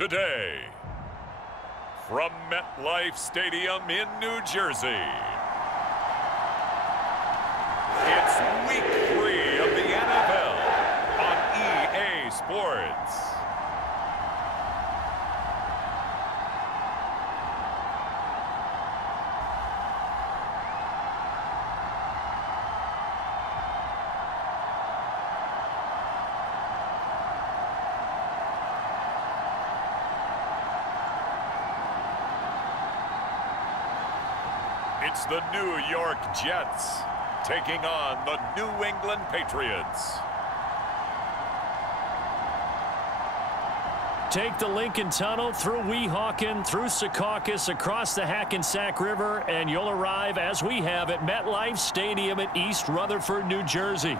today, from MetLife Stadium in New Jersey, it's Week 3 of the NFL on EA Sports. It's the New York Jets taking on the New England Patriots. Take the Lincoln Tunnel through Weehawken, through Secaucus, across the Hackensack River, and you'll arrive, as we have, at MetLife Stadium at East Rutherford, New Jersey.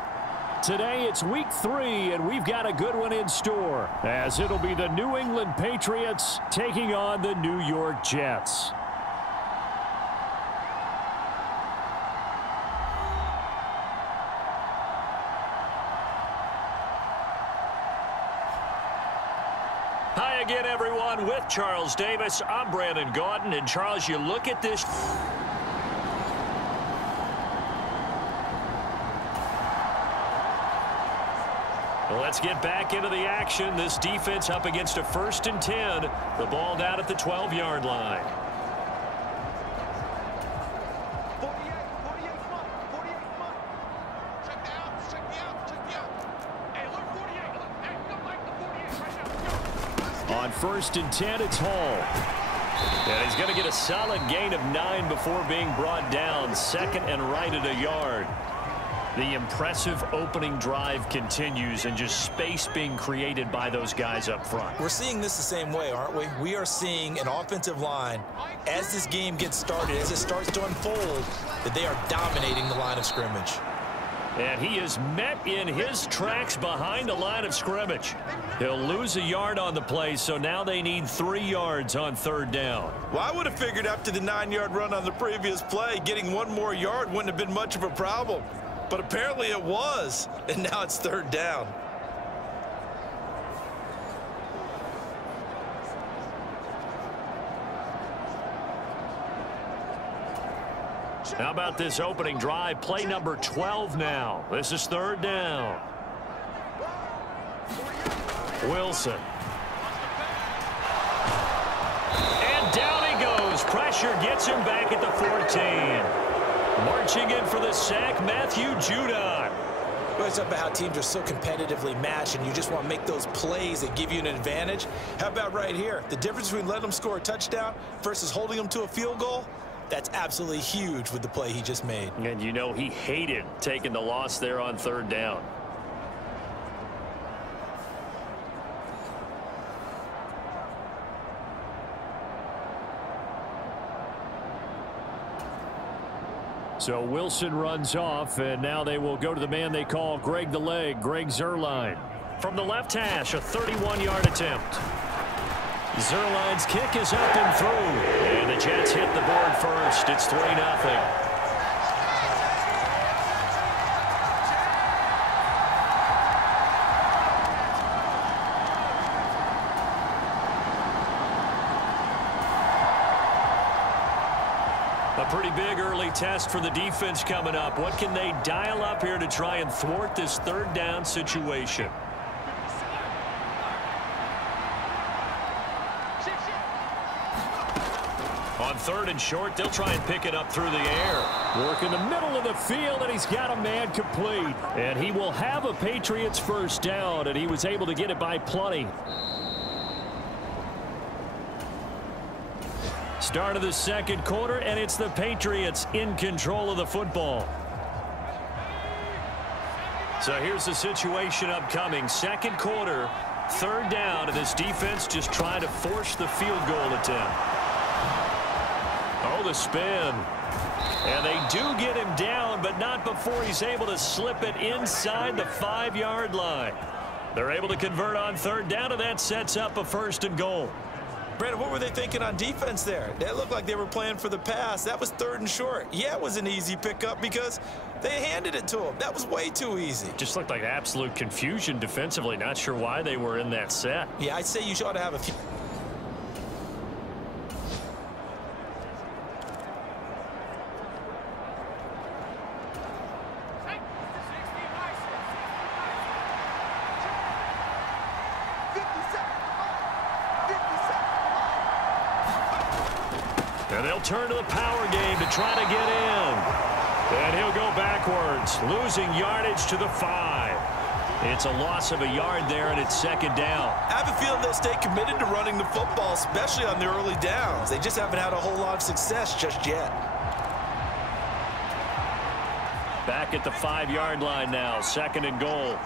Today it's Week 3, and we've got a good one in store, as it'll be the New England Patriots taking on the New York Jets. Hi again, everyone. With Charles Davis, I'm Brandon Gordon. And Charles, you look at this. Well, let's get back into the action. This defense up against a 1st and 10. The ball down at the 12-yard line. On 1st and 10, it's Hall. And he's going to get a solid gain of 9 before being brought down. 2nd and right at a yard. The impressive opening drive continues, and just space being created by those guys up front. We're seeing this the same way, aren't we? We are seeing an offensive line, as this game gets started, as it starts to unfold, that they are dominating the line of scrimmage. And he is met in his tracks behind the line of scrimmage. He'll lose a yard on the play, so now they need 3 yards on 3rd down. Well, I would have figured after the 9-yard run on the previous play, getting 1 more yard wouldn't have been much of a problem. But apparently it was, and now it's 3rd down. How about this opening drive? Play number 12 now. This is 3rd down. Wilson. And down he goes. Pressure gets him back at the 14. Marching in for the sack, Matthew Judon. Well, it's about how teams are so competitively matched, and you just want to make those plays that give you an advantage. How about right here? The difference between letting them score a touchdown versus holding them to a field goal? That's absolutely huge with the play he just made. And you know he hated taking the loss there on 3rd down. So Wilson runs off, and now they will go to the man they call Greg the Leg, Greg Zuerlein. From the left hash, a 31-yard attempt. Zuerlein's kick is up and through, and the Jets hit the board first. It's 3-0. A pretty big early test for the defense coming up. What can they dial up here to try and thwart this 3rd down situation? On 3rd and short, they'll try and pick it up through the air. Work in the middle of the field, and he's got a man complete. And he will have a Patriots 1st down, and he was able to get it by plenty. Start of the 2nd quarter, and it's the Patriots in control of the football. So here's the situation upcoming. 2nd quarter, 3rd down, and this defense just trying to force the field goal attempt. Oh, the spin. And they do get him down, but not before he's able to slip it inside the 5-yard line. They're able to convert on 3rd down, and that sets up a 1st and goal. Brandon, what were they thinking on defense there? That looked like they were playing for the pass. That was 3rd and short. Yeah, it was an easy pickup because they handed it to him. That was way too easy. Just looked like absolute confusion defensively. Not sure why they were in that set. Yeah, I'd say you ought to have a few. And they'll turn to the power game to try to get in. And he'll go backwards, losing yardage to the 5. It's a loss of a yard there, and it's second down. I have a feeling they'll stay committed to running the football, especially on the early downs. They just haven't had a whole lot of success just yet. Back at the 5-yard line now, second and goal.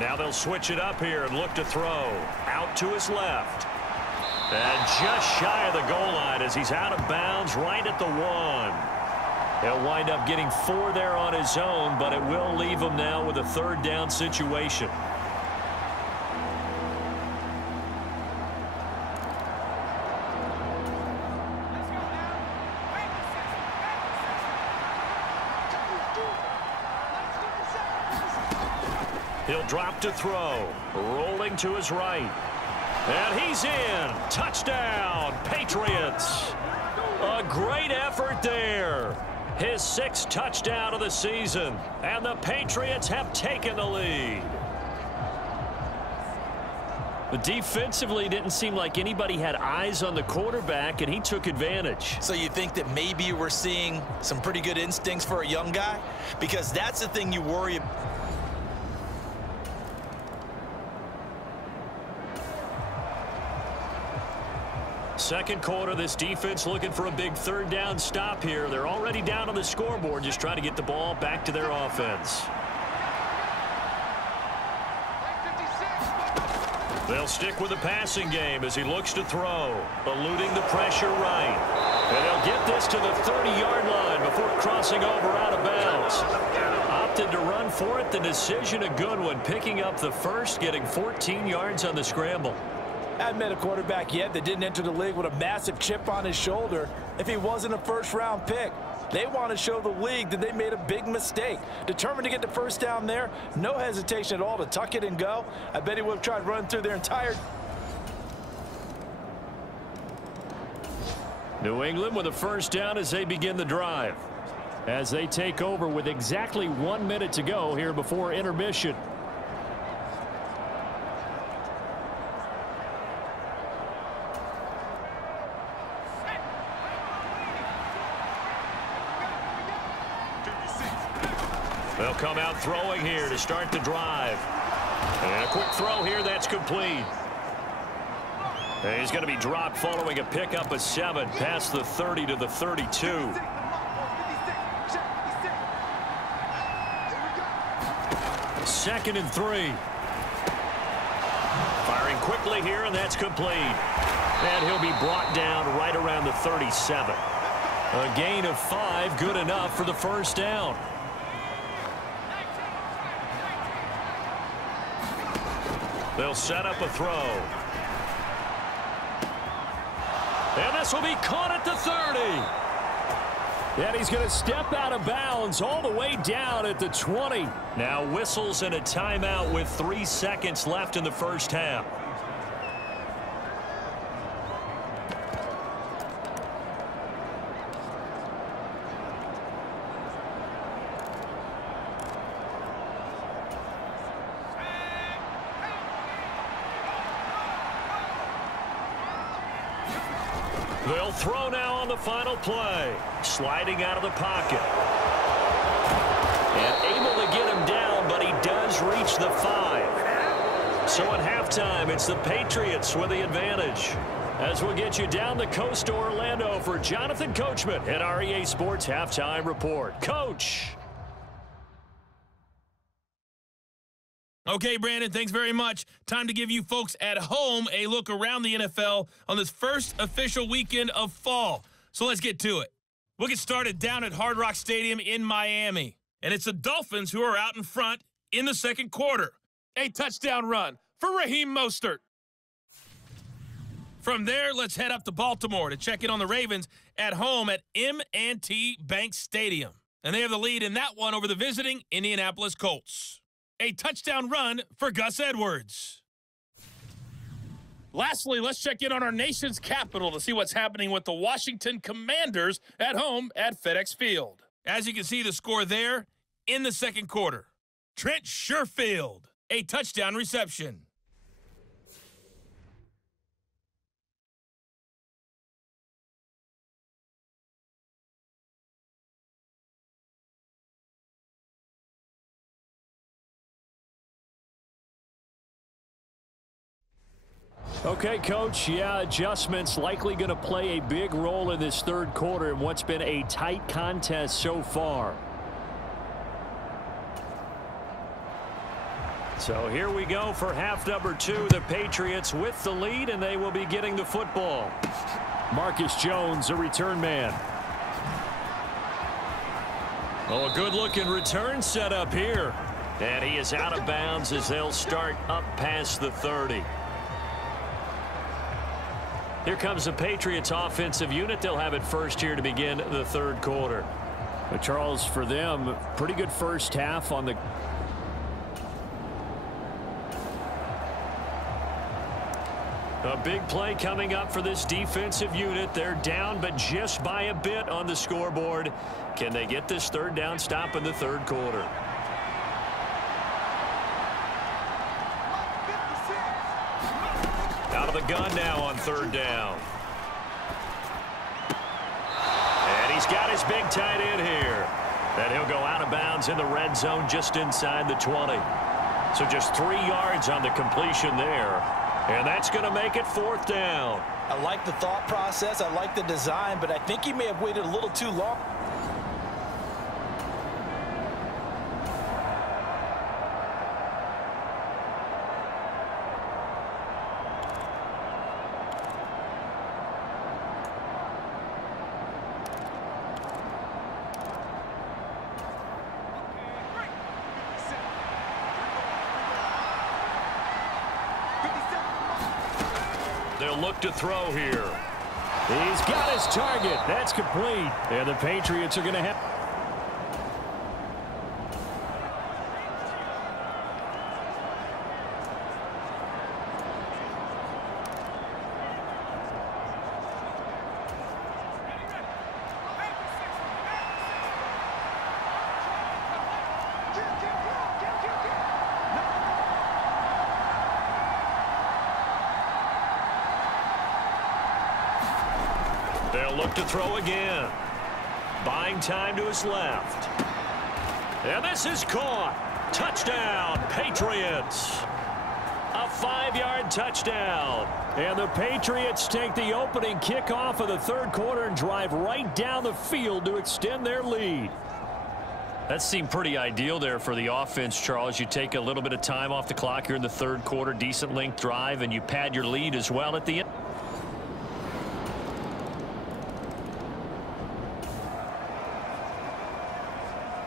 Now they'll switch it up here and look to throw. Out to his left. And just shy of the goal line as he's out of bounds right at the 1. He'll wind up getting 4 there on his own, but it will leave him now with a third down situation. He'll drop to throw. Rolling to his right. And he's in. Touchdown, Patriots. A great effort there. His 6th touchdown of the season. And the Patriots have taken the lead. But defensively, it didn't seem like anybody had eyes on the quarterback, and he took advantage. So you think that maybe we're seeing some pretty good instincts for a young guy? Because that's the thing you worry about. Second quarter, this defense looking for a big third down stop here. They're already down on the scoreboard, just trying to get the ball back to their offense. They'll stick with the passing game as he looks to throw, eluding the pressure right. And they'll get this to the 30-yard line before crossing over out of bounds. Opted to run for it. The decision a good one, picking up the first, getting 14 yards on the scramble. I haven't met a quarterback yet that didn't enter the league with a massive chip on his shoulder if he wasn't a first-round pick. They want to show the league that they made a big mistake. Determined to get the first down there, no hesitation at all to tuck it and go. I bet he would have tried running through their entire... New England with a first down as they begin the drive. As they take over with exactly 1 minute to go here before intermission. They'll come out throwing here to start the drive. And a quick throw here, that's complete. And he's going to be dropped following a pickup of 7 past the 30 to the 32. Second and 3. Firing quickly here, and that's complete. And he'll be brought down right around the 37. A gain of 5, good enough for the first down. They'll set up a throw. And this will be caught at the 30. And he's going to step out of bounds all the way down at the 20. Now whistles and a timeout with 3 seconds left in the first half. They'll throw now on the final play. Sliding out of the pocket. And able to get him down, but he does reach the 5. So at halftime, it's the Patriots with the advantage. As we'll get you down the coast to Orlando for Jonathan Coachman at our EA Sports Halftime Report. Coach. Okay, Brandon, thanks very much. Time to give you folks at home a look around the NFL on this first official weekend of fall. So let's get to it. We'll get started down at Hard Rock Stadium in Miami. And it's the Dolphins who are out in front in the second quarter. A touchdown run for Raheem Mostert. From there, let's head up to Baltimore to check in on the Ravens at home at M&T Bank Stadium. And they have the lead in that one over the visiting Indianapolis Colts. A touchdown run for Gus Edwards. Lastly, let's check in on our nation's capital to see what's happening with the Washington Commanders at home at FedEx Field. As you can see, the score there in the second quarter. Trent Sherfield, a touchdown reception. Okay, Coach, yeah, adjustments likely going to play a big role in this third quarter in what's been a tight contest so far. So here we go for half number 2. The Patriots with the lead, and they will be getting the football. Marcus Jones, a return man. Oh, a good-looking return set up here. And he is out of bounds as they'll start up past the 30. Here comes the Patriots offensive unit. They'll have it first here to begin the third quarter. But Charles, for them, pretty good first half on the... A big play coming up for this defensive unit. They're down, but just by a bit on the scoreboard. Can they get this third down stop in the third quarter? Out of the gun now on third down. And he's got his big tight end here. And he'll go out of bounds in the red zone just inside the 20. So just 3 yards on the completion there. And that's going to make it fourth down. I like the thought process. I like the design, but I think he may have waited a little too long. They'll look to throw here. He's got his target. That's complete. And the Patriots are going to have... They'll look to throw again. Buying time to his left. And this is caught. Touchdown, Patriots. A 5-yard touchdown. And the Patriots take the opening kickoff of the third quarter and drive right down the field to extend their lead. That seemed pretty ideal there for the offense, Charles. You take a little bit of time off the clock here in the third quarter, decent length drive, and you pad your lead as well at the end.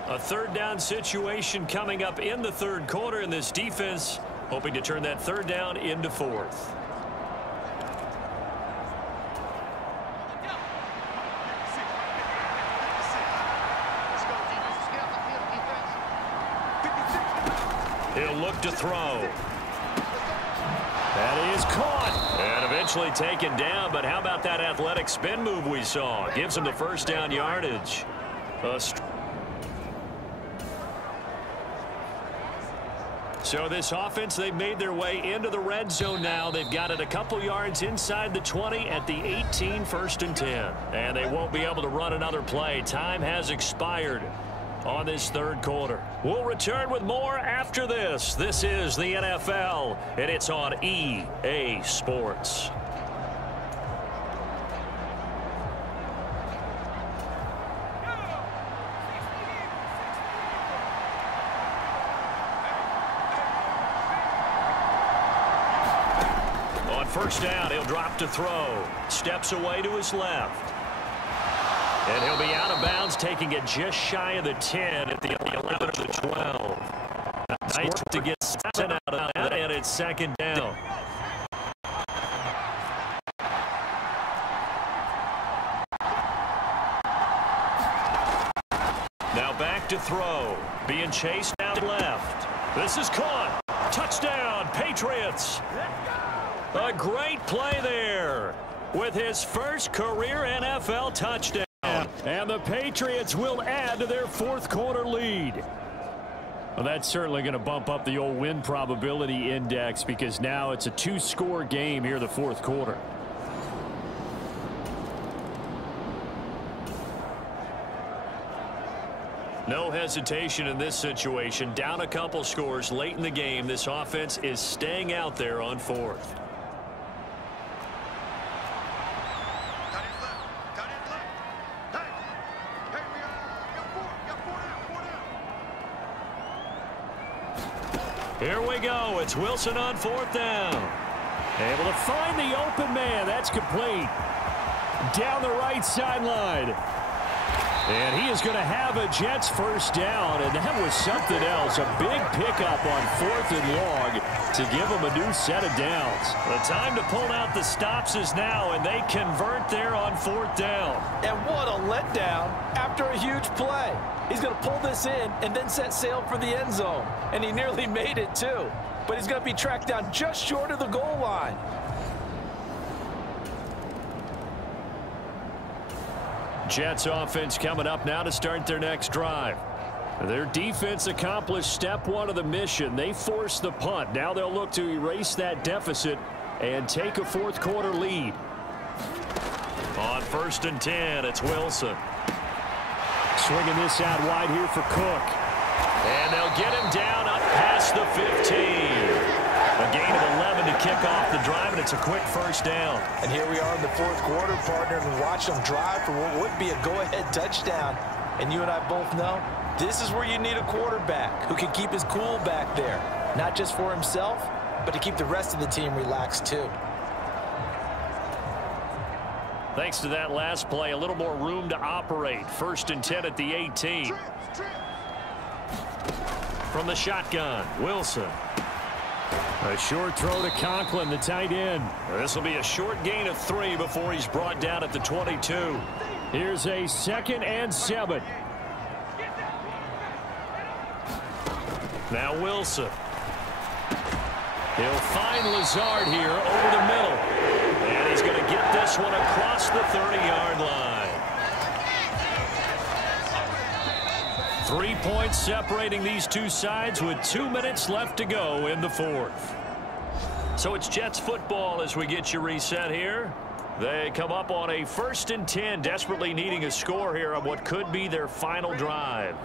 A third down situation coming up in the third quarter, and this defense hoping to turn that third down into fourth. He'll look to throw. That is caught. And eventually taken down, but how about that athletic spin move we saw? Gives him the first down yardage. So this offense, they've made their way into the red zone now. They've got it a couple yards inside the 20 at the 18, first and 10. And they won't be able to run another play. Time has expired on this third quarter. We'll return with more after this. This is the NFL, and it's on EA Sports. First down, he'll drop to throw. Steps away to his left. And he'll be out of bounds, taking it just shy of the 10 at the 11 of the 12. Nice to get sent out of that, and it's second down. Now back to throw. Being chased out left. This is caught. Touchdown, Patriots. A great play there with his first career NFL touchdown. And the Patriots will add to their fourth quarter lead. Well, that's certainly going to bump up the old win probability index because now it's a 2-score game here in the fourth quarter. No hesitation in this situation. Down a couple scores late in the game. This offense is staying out there on fourth. Here we go. It's Wilson on fourth down. Able to find the open man. That's complete. Down the right sideline. And he is going to have a Jets first down, and that was something else. A big pickup on 4th and long to give them a new set of downs. The time to pull out the stops is now, and they convert there on 4th down. And what a letdown after a huge play. He's going to pull this in and then set sail for the end zone. And he nearly made it, too. But he's going to be tracked down just short of the goal line. Jets offense coming up now to start their next drive. Their defense accomplished step one of the mission. They forced the punt. Now they'll look to erase that deficit and take a fourth quarter lead. On 1st and 10, it's Wilson. Swinging this out wide here for Cook. And they'll get him down up past the 15. A gain of 11 to kick off the drive, and it's a quick first down. And here we are in the fourth quarter, partner, and watch them drive for what would be a go-ahead touchdown. And you and I both know this is where you need a quarterback who can keep his cool back there, not just for himself, but to keep the rest of the team relaxed too. Thanks to that last play, a little more room to operate. 1st and 10 at the 18. From the shotgun, Wilson. A short throw to Conklin, the tight end. This will be a short gain of 3 before he's brought down at the 22. Here's a 2nd and 7. Now Wilson. He'll find Lazard here over the middle. And he's going to get this one across the 30-yard line. 3 points separating these two sides with 2 minutes left to go in the fourth. So it's Jets football as we get you reset here. They come up on a 1st and 10, desperately needing a score here on what could be their final drive.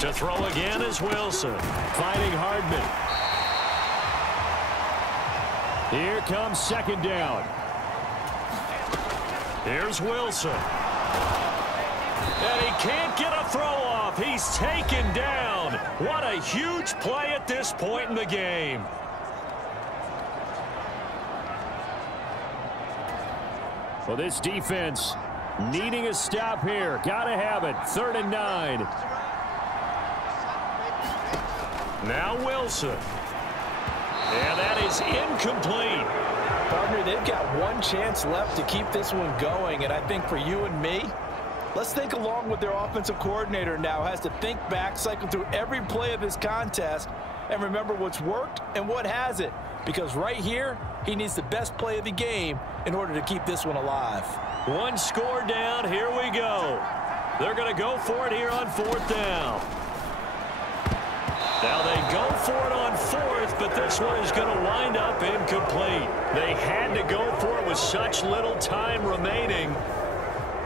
To throw again is Wilson. Finding Hardman. Here comes 2nd down. Here's Wilson. And he can't get a throw off. He's taken down. What a huge play at this point in the game. Well, this defense needing a stop here. Got to have it. 3rd and 9. Now Wilson. And that is incomplete. Partner, they've got one chance left to keep this one going, and I think for you and me, let's think along with their offensive coordinator now has to think back, cycle through every play of this contest, and remember what's worked and what hasn't. Because right here, he needs the best play of the game in order to keep this one alive. 1 score down. Here we go. They're going to go for it here on 4th down. Now they go for it on 4th, but this one is going to wind up incomplete. They had to go for it with such little time remaining.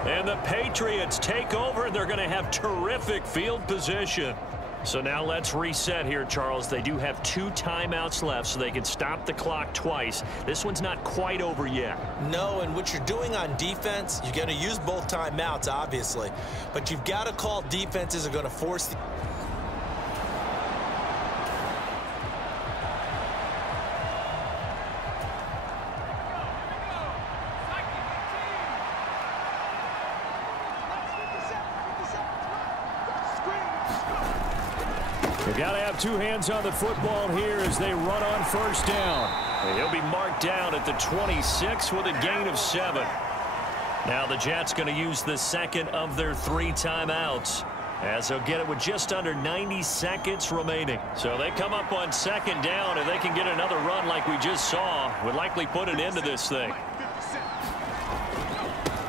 And the Patriots take over, and they're going to have terrific field position. So now let's reset here, Charles. They do have 2 timeouts left, so they can stop the clock twice. This one's not quite over yet. No, and what you're doing on defense, you're going to use both timeouts, obviously. But you've got to call defenses are going to force the... They've got to have 2 hands on the football here as they run on 1st down. And he'll be marked down at the 26 with a gain of 7. Now the Jets going to use the 2nd of their 3 timeouts as they'll get it with just under 90 seconds remaining. So they come up on 2nd down, and they can get another run like we just saw. Would likely put an end to this thing.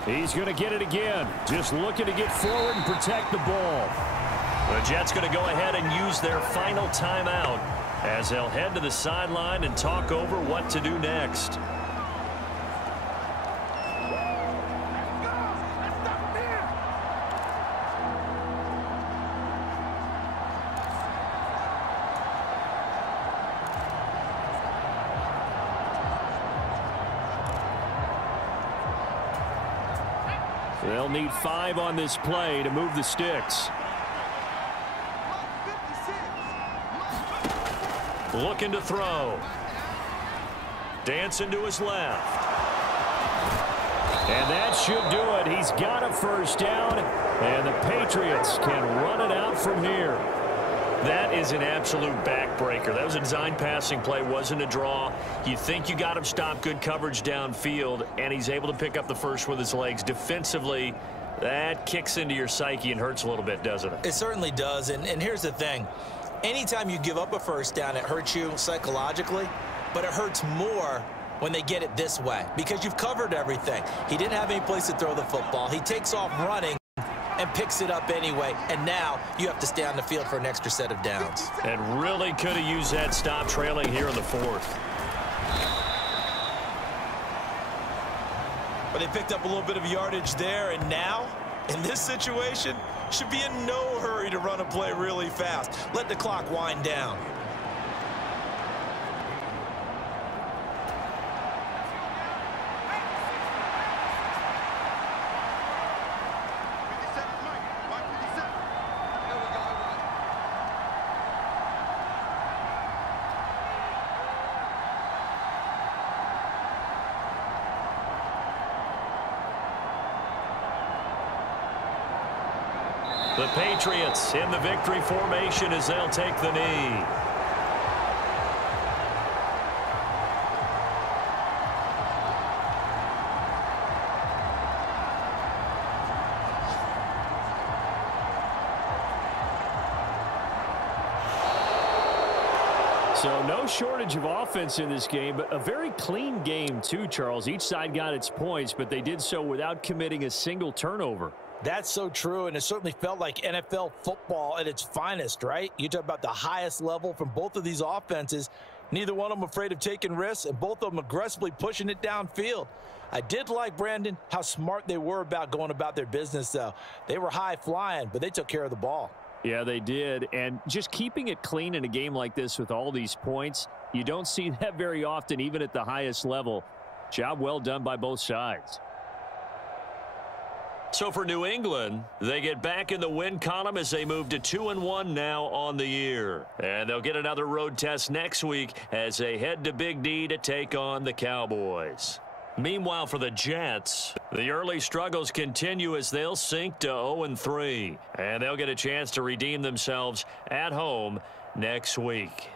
He's going to get it again. Just looking to get forward and protect the ball. The Jets going to go ahead and use their final timeout as they'll head to the sideline and talk over what to do next. They'll need 5 on this play to move the sticks. Looking to throw. Dancing to his left. And that should do it. He's got a first down, and the Patriots can run it out from here. That is an absolute backbreaker. That was a design passing play, wasn't a draw. You think you got him stopped, good coverage downfield, and he's able to pick up the first with his legs. Defensively, that kicks into your psyche and hurts a little bit, doesn't it? It certainly does, and here's the thing. Anytime you give up a first down, it hurts you psychologically, but it hurts more when they get it this way because you've covered everything. He didn't have any place to throw the football. He takes off running and picks it up anyway, and now you have to stay on the field for an extra set of downs. And really could have used that stop trailing here in the 4th. But they picked up a little bit of yardage there, and now, in this situation, should be in no hurry to run a play really fast. Let the clock wind down. The Patriots in the victory formation as they'll take the knee. So no shortage of offense in this game, but a very clean game too, Charles. Each side got its points, but they did so without committing a single turnover. That's so true, and it certainly felt like NFL football at its finest, right? You talk about the highest level from both of these offenses. Neither one of them afraid of taking risks, and both of them aggressively pushing it downfield. I did like, Brandon, how smart they were about going about their business, though. They were high-flying, but they took care of the ball. Yeah, they did, and just keeping it clean in a game like this with all these points, you don't see that very often, even at the highest level. Job well done by both sides. So for New England, they get back in the win column as they move to 2-1 now on the year. And they'll get another road test next week as they head to Big D to take on the Cowboys. Meanwhile, for the Jets, the early struggles continue as they'll sink to 0-3. And they'll get a chance to redeem themselves at home next week.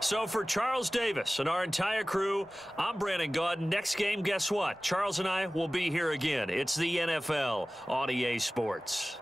So for Charles Davis and our entire crew, I'm Brandon Gaudin. Next game, guess what? Charles and I will be here again. It's the NFL on EA Sports.